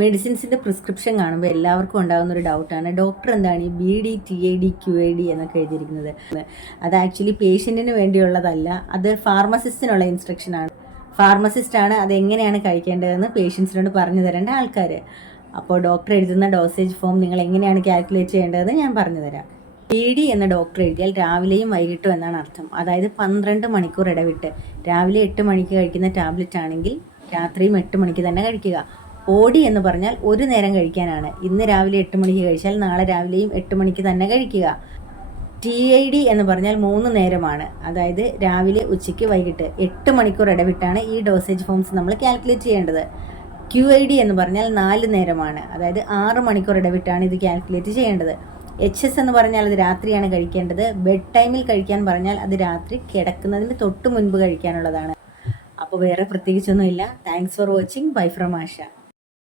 മെഡിസിൻസിൻ്റെ prescription കാണുമ്പോൾ എല്ലാവർക്കും ഉണ്ടാകുന്ന ഒരു ഡൗട്ടാണ്, ഡോക്ടർ എന്താണ് ഈ BD TAD QAD എന്നൊക്കെ എഴുതിയിരിക്കുന്നത്. അത് ആക്ച്വലി പേഷ്യൻറ്റിന് വേണ്ടിയുള്ളതല്ല, അത് ഫാർമസിസ്റ്റിനുള്ള ഇൻസ്ട്രക്ഷനാണ്. ഫാർമസിസ്റ്റാണ് അതെങ്ങനെയാണ് കഴിക്കേണ്ടതെന്ന് പേഷ്യൻസിനോട് പറഞ്ഞു തരേണ്ട ആൾക്കാർ. അപ്പോൾ ഡോക്ടർ എഴുതുന്ന ഡോസേജ് ഫോം നിങ്ങൾ എങ്ങനെയാണ് കാൽക്കുലേറ്റ് ചെയ്യേണ്ടതെന്ന് ഞാൻ പറഞ്ഞു തരാം. BD എന്ന ഡോക്ടർ എഴുതിയാൽ രാവിലെയും വൈകിട്ടും എന്നാണ് അർത്ഥം. അതായത് 12 മണിക്കൂർ ഇടവിട്ട്. രാവിലെ 8 മണിക്ക് കഴിക്കുന്ന ടാബ്ലറ്റ് ആണെങ്കിൽ രാത്രിയും 8 മണിക്ക് തന്നെ കഴിക്കുക. OD എന്ന് പറഞ്ഞാൽ ഒരു നേരം കഴിക്കാനാണ്. ഇന്ന് രാവിലെ 8 മണിക്ക് കഴിച്ചാൽ നാളെ രാവിലെയും 8 മണിക്ക് തന്നെ കഴിക്കുക. TID എന്ന് പറഞ്ഞാൽ 3 നേരമാണ്. അതായത് രാവിലെ, ഉച്ചയ്ക്ക്, വൈകിട്ട് 8 മണിക്കൂർ ഇടവിട്ടാണ് ഈ ഡോസേജ് ഫോംസ് നമ്മൾ കാൽക്കുലേറ്റ് ചെയ്യേണ്ടത്. QID എന്ന് പറഞ്ഞാൽ 4 നേരമാണ്. അതായത് 6 മണിക്കൂർ ഇടവിട്ടാണ് ഇത് കാൽക്കുലേറ്റ് ചെയ്യേണ്ടത്. HS എന്ന് പറഞ്ഞാൽ അത് രാത്രിയാണ് കഴിക്കേണ്ടത്. ബെഡ് ടൈമിൽ കഴിക്കാൻ പറഞ്ഞാൽ അത് രാത്രി കിടക്കുന്നതിന് തൊട്ട് മുൻപ് കഴിക്കാനുള്ളതാണ്. അപ്പോൾ വേറെ പ്രത്യേകിച്ചൊന്നുമില്ല. Thanks for watching. Bye from Asha.